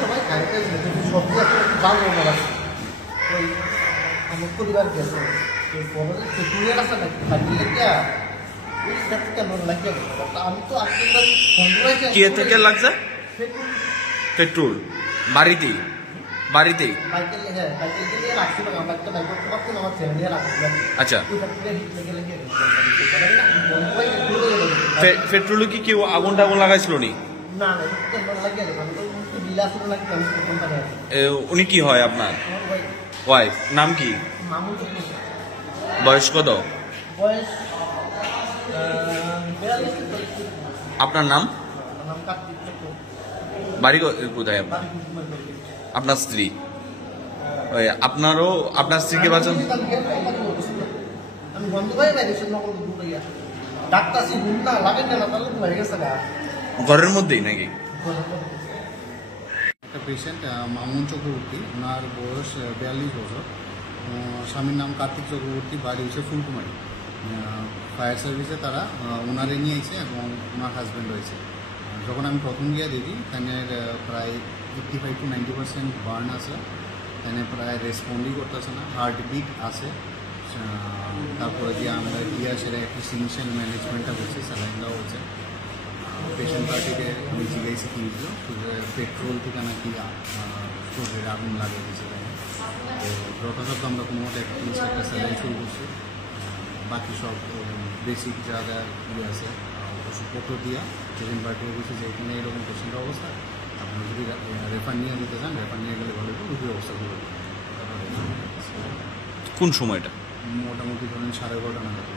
সবাই খাইতে সবজি ভালো আছে ওই আমার পরিবার গেছে চতুর্থ রাস্তা খাইলে কেমন লাগে আমি তো কি থেকে লাগছে পেট্রোল বাড়িতেই বাড়িতেই আচ্ছা পেট্রোলে কি কেউ আগুন টাগুন লাগাইছিল নি উনি কি হয় আপনার ওয়াইফ নাম কি বয়স কত আপনার নাম বাড়ি কোথায় আপনার আপনার স্ত্রী আপনারও আপনার স্ত্রীকে বাঁচান ঘরের মধ্যেই নাকি একটা পেশেন্ট মামুন চক্রবর্তী, ওনার বয়স 42 বছর, স্বামীর নাম কার্তিক চক্রবর্তী, বাড়ি হচ্ছে ফুলকুমারি। ফায়ার সার্ভিসে তারা ওনারে নিয়েছে এবং ওনার হাজব্যান্ড রয়েছে। যখন আমি প্রথম গিয়ে দেখি এখানে প্রায় 85 to 90% বার্ন আছে, এখানে প্রায় রেসপন্ডই করতেছে না, হার্টবিট আছে। তারপরে যে আমরা গিয়া সেটা একটু সিনশিয়াল ম্যানেজমেন্টটা করছি, স্যালাইনটাও হচ্ছে। পেশেন্ট পার্টিকে আমি জিজ্ঞাসি কি হয়েছিল, পেট্রোল থেকে নাকি শরীরে আগুন লাগিয়ে দিয়েছিল। তো যথাযথ আমরা কোনো মতো একটা স্যালাইন শুরু করছি, বাকি সব বেসিক যা যা ইয়ে আছে ওষুধপত্র দিয়া পেশেন্ট পার্টিকে বলছি যে এখানে এরকম পেশেন্টের অবস্থা, আপনি যদি রেফার নিয়ে যেতে চান রেফার নিয়ে গেলে ভালো রুগীর অবস্থা করবে। কোন সময়টা? মোটামুটি ধরেন 11:30 নাগাদ।